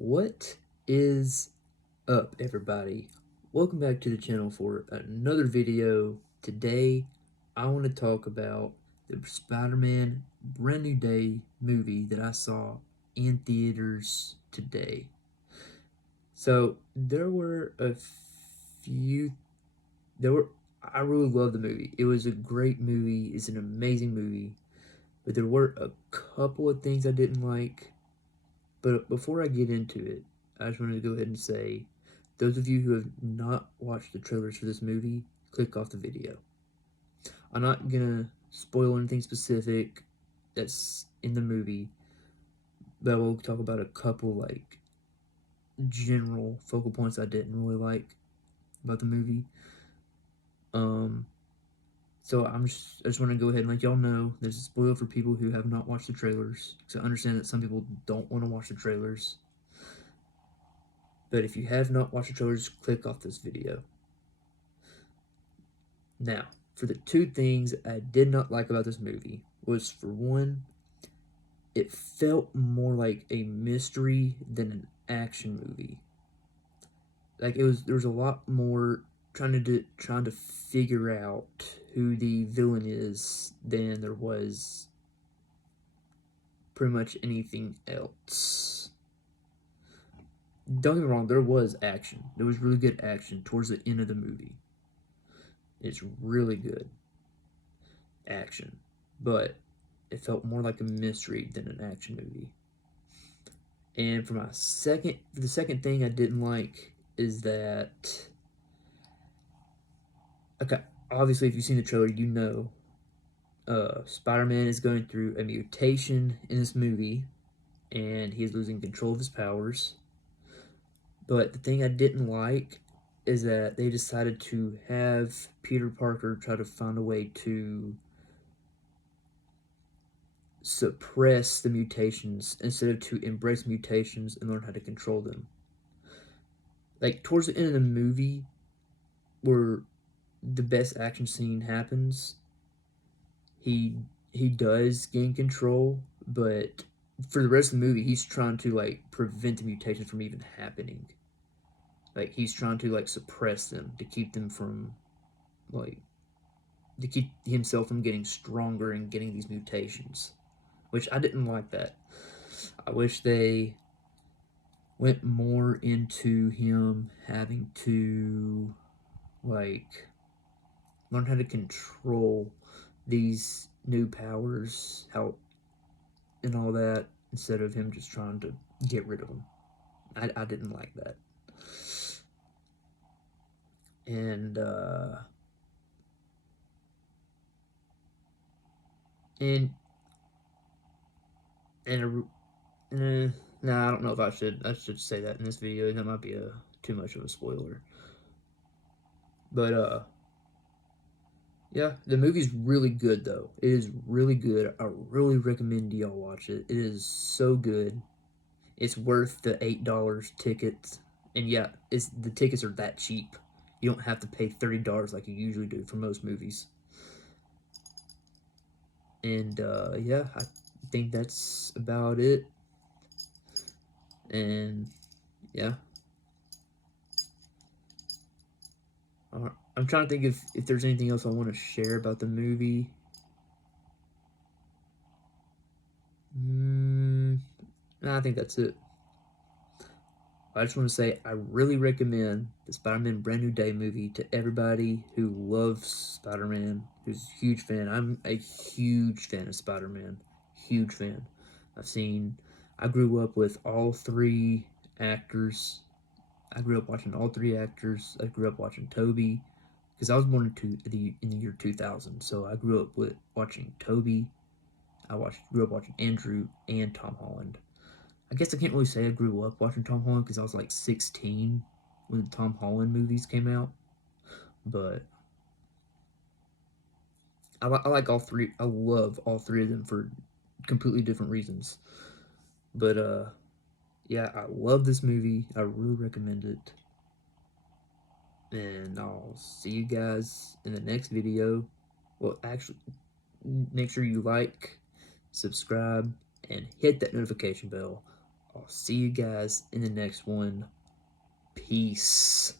What is up, everybody? Welcome back to the channel for another video. Today, I want to talk about the Spider-Man Brand New Day movie that I saw in theaters today. So, few, there were, I really love the movie. It was a great movie. It's an amazing movie. But there were a couple of things I didn't like. But before I get into it, I just wanted to go ahead and say, those of you who have not watched the trailers for this movie, click off the video. I'm not gonna spoil anything specific that's in the movie, but I will talk about a couple like general focal points I didn't really like about the movie. So I just want to go ahead and let y'all know there's a spoiler for people who have not watched the trailers. So I understand that some people don't want to watch the trailers. But if you have not watched the trailers, click off this video. Now, for the two things I did not like about this movie was, for one, it felt more like a mystery than an action movie. Like there was a lot more trying to figure out who the villain is than there was pretty much anything else. Don't get me wrong, there was action. There was really good action towards the end of the movie. It's really good action, but it felt more like a mystery than an action movie. And for the second thing I didn't like is that, okay, obviously if you've seen the trailer, you know Spider-Man is going through a mutation in this movie, and he is losing control of his powers. But the thing I didn't like is that they decided to have Peter Parker try to find a way to suppress the mutations instead of to embrace mutations and learn how to control them. Like towards the end of the movie, where the best action scene happens, he he does gain control, but for the rest of the movie, he's trying to like prevent the mutations from even happening. Like he's trying to like suppress them to keep them from like to keep himself from getting stronger and getting these mutations, which I didn't like that. I wish they went more into him having to like learn how to control these new powers, how and all that, instead of him just trying to get rid of them. I didn't like that. And and and nah, I don't know if I should say that in this video. That might be too much of a spoiler. But yeah, the movie's really good though. It is really good. I really recommend y'all watch it. It is so good. It's worth the $8 tickets. And yeah, the tickets are that cheap. You don't have to pay $30 like you usually do for most movies. And yeah, I think that's about it. And yeah. I'm trying to think if there's anything else I want to share about the movie. I think that's it. I just want to say I really recommend the Spider-Man Brand New Day movie to everybody who loves Spider-Man, who's a huge fan. I'm a huge fan of Spider-Man. Huge fan. I grew up with all three actors. I grew up watching all three actors. I grew up watching Toby, because I was born in the year 2000, so I grew up with watching Toby. Grew up watching Andrew and Tom Holland. I guess I can't really say I grew up watching Tom Holland because I was like 16 when the Tom Holland movies came out. But I like all three. I love all three of them for completely different reasons. But yeah, I love this movie. I really recommend it. And I'll see you guys in the next video. Well, actually, make sure you like, subscribe, and hit that notification bell. I'll see you guys in the next one. Peace.